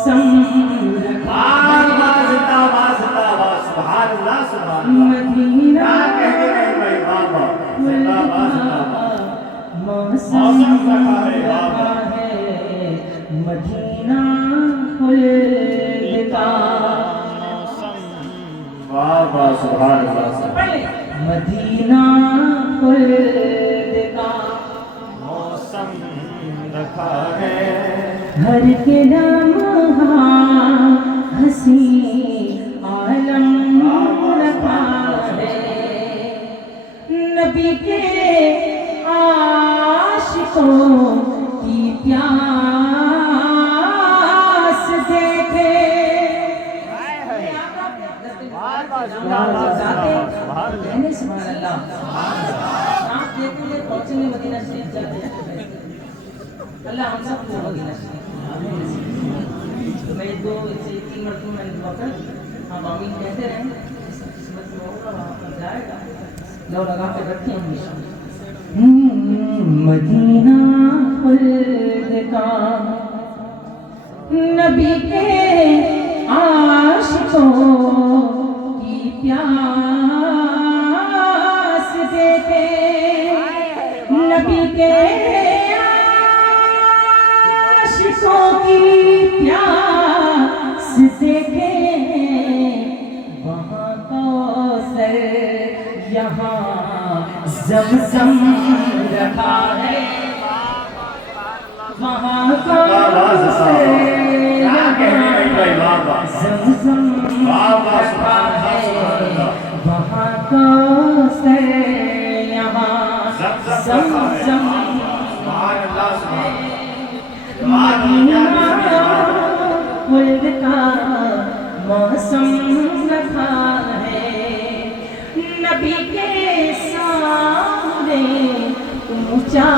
मौसम रखा मदीना मौसम रखा है मदीना खुलता मदीना खुलता मौसम रखा है हर के लम्हा हंसी आलम रखा है नबी के आशिकों की प्यास देखे आप देखोगे पहुंचेंगे मदीना शरीफ जाते अल्लाह हम सब को मदीना शरीफ मैं 2-3 मरतबा मैंने दुआ कर आप आमीन कहते रहें किस्मत में होगा वहाँ जाएगा लो लगा के रखें हमेशा मदीना खुल्द का नबी के आशिकों की प्यास देखे नबी के आशिकों की प्यास देखे वहाँ कौसर यहाँ ज़मज़म रखा है वहाँ कौसर ज़मज़म रखा है वहाँ कौसर यहाँ ज़मज़म मदीना खुल्द का मौसम रखा है नबी के सामने ऊंचा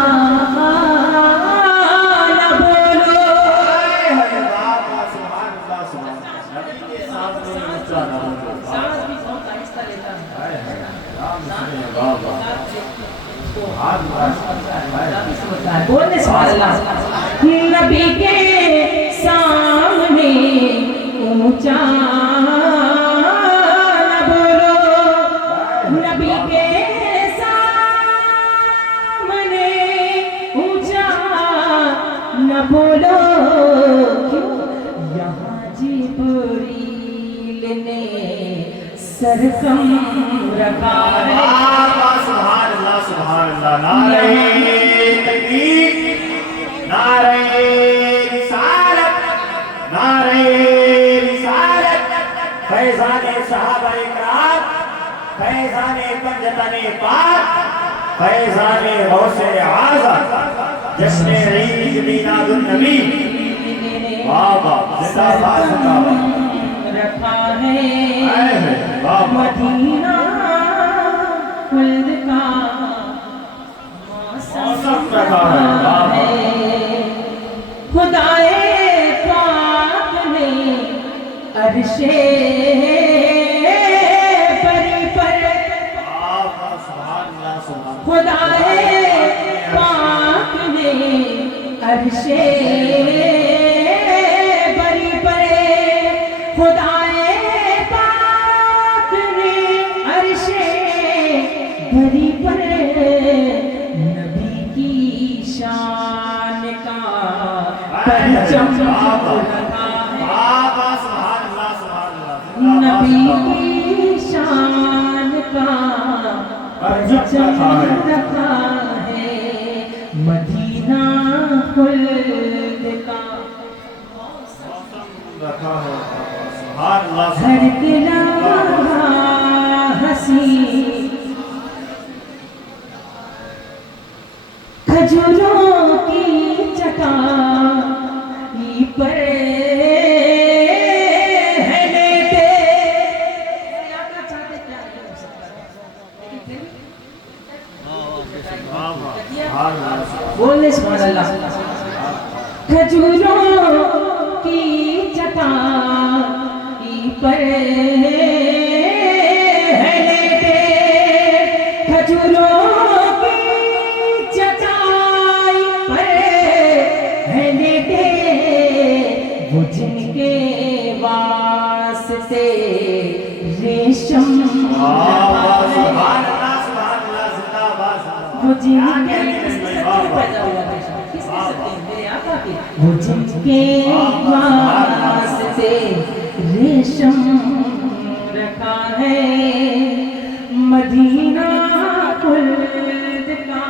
न बोलो सांस भी बहुत आहिस्ता लेता है बोलने सुभान अल्लाह नबी के सामने ऊंचा न बोलो नबी के सामने ऊंचा न बोलो क्यों यहाँ जिब्रील ने सरकम रखा है नारे तकबीर नारे रिसालत नारे रिसालत फैज़ाने सहाबाए किराम फैज़ाने पंजतने पाक फैज़ाने गौसे आज़म जश्न ईद मीलादुन नबी वाह वाह जिंदाबाद जिंदाबाद रखा है मदीना खुल्द का मौसम रखा है खुदाए पाक ने अर्शे बरी पर खुदाए पाक ने अर्शे बरी पर खुदाए पाक ने अर्शे बरी पर नबी की शान का परचम रखा है नबी की शान का परचम रखा है मदीना खुल्द का रखा है सुभान अल्लाह हर के लम्हा हंसी खजूरों की चटाई पर है लेटे बोले सुभान अल्लाह खजूरों की चटाई पर है लेटे खजूरों की चटाई पर है लेटे वो जिनके सुभान अल्लाह जिंदाबाद वो जिनके पैदा हुआ किसके सत्य मेरे आका के, वो जिनके वास्ते रेशम रखा है मदीना खुल्द का,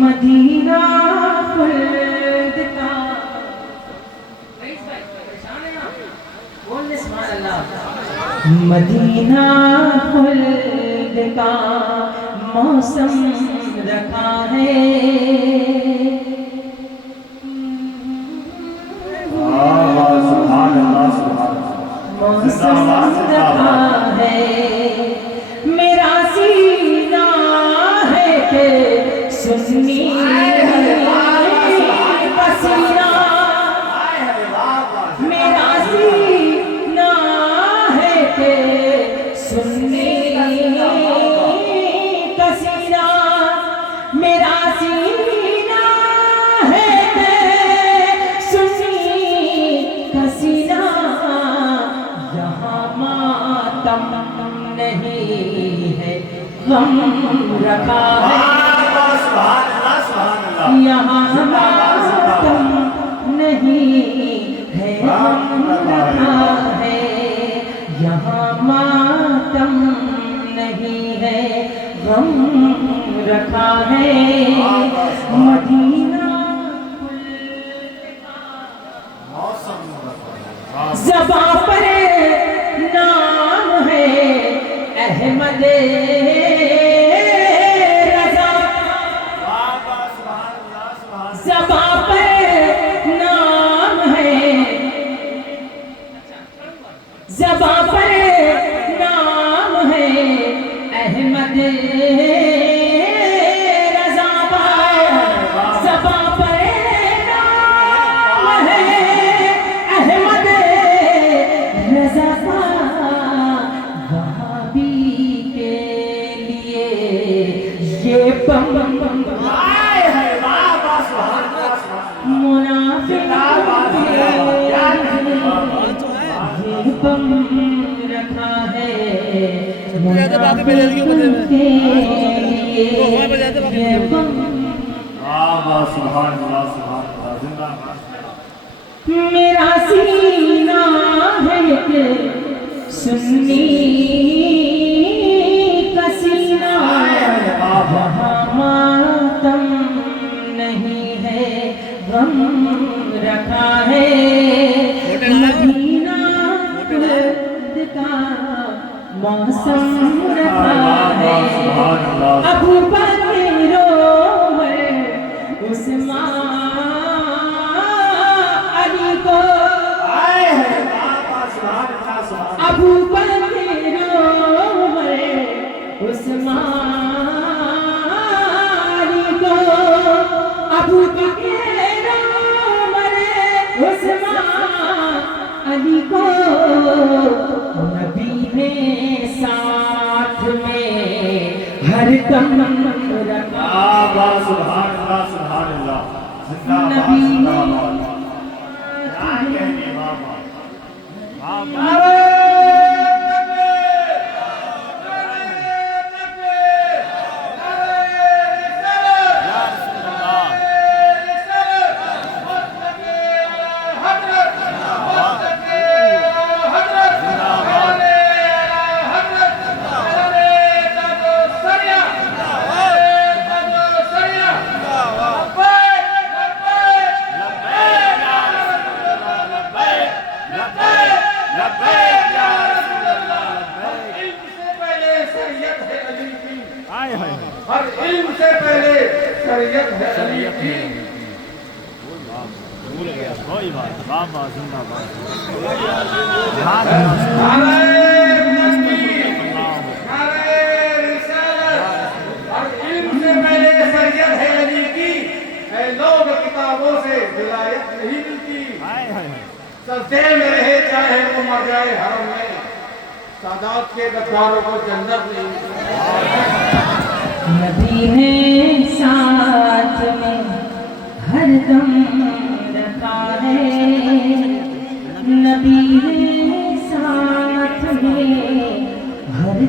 मदीना खुल्द का। बोलने सुभान अल्लाह। मदीना खुल्द का मौसम रखा है, मौसम रखा है। मेरा सीना है कि सुन्नी पसीना, मेरा सीना है कि सुन्नी पसीना, मेरा सीना है कि सुन्नी पसीना। यहाँ मातम नहीं है गम रखा है, यहाँ मातम नहीं है गम रखा है, यहाँ मातम नहीं है गम रखा है। मदीना ज़बां पर नाम है अहमद रज़ा, ज़बां पर नाम है, ज़बां पर नाम है अहमद रज़ा, ज़बां पर नाम है अहमद रज़ा। वहाबी के लिए ये बम मुनाफिक ये बम रखा है, मुनाफिक के लिए ये बम। मेरा सीना है कि सुन्नी पसीना, वहाँ मातम नहीं है गम रखा है। मदीना खुल्द का मौसम रखा है, अबू बकर उमर उस्मान अली को, अबू बकर उमर उस्मान अली को, अबू बकर उमर उस्मान अली को नबी ने साथ में हर दम रखा। नबी ने हर इल्म से पहले शरीयत है अली की। भूल गया कोई बात। बाबा जिंदाबाद। नारे तकबीर, नारे रिसालत। हर इल्म से पहले शरीयत है अली की। ऐ लोग किताबों से विलायत नहीं मिलती। सजदे में रहे चाहे वो मर जाए हरम में, सादात के गद्दारों को जन्नत नहीं मिलती। नबी ने साथ में हर दम रखा है, नबी ने साथ में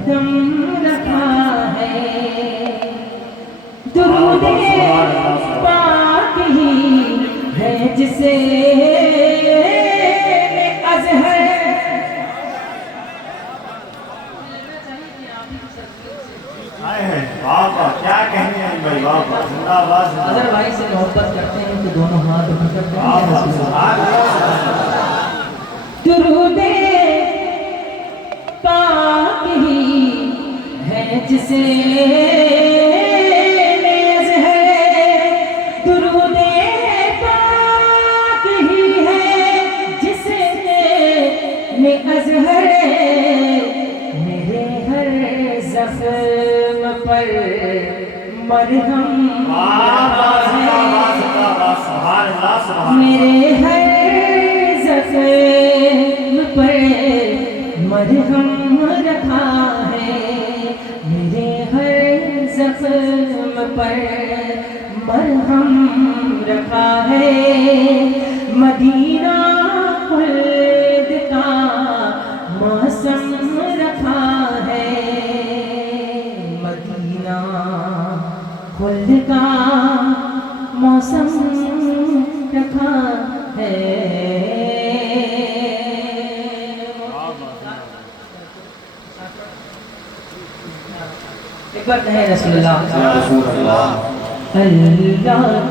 مرہم رکھا ہے، درود پاک ہی ہے جسے اظہر. کیا کہنے ہیں بھائی، زندہ باد. اگر بھائی سے محبت کرتے ہیں تو دونوں ہاتھ اٹھا کر کہیں درود پاک ہی ہے جسے اظہر، درود پاک ہی ہے جسے اظہر، میرے ہر زخم پر مرہم میرے ہر زخم پر مرہم رکھا ہے، میرے ہر زخم پر مرہم رکھا ہے. مدینہ خلد کا موسم رکھا ہے، مدینہ خلد کا موسم رکھا ہے. ایک بار کہیں رسول اللہ اللہ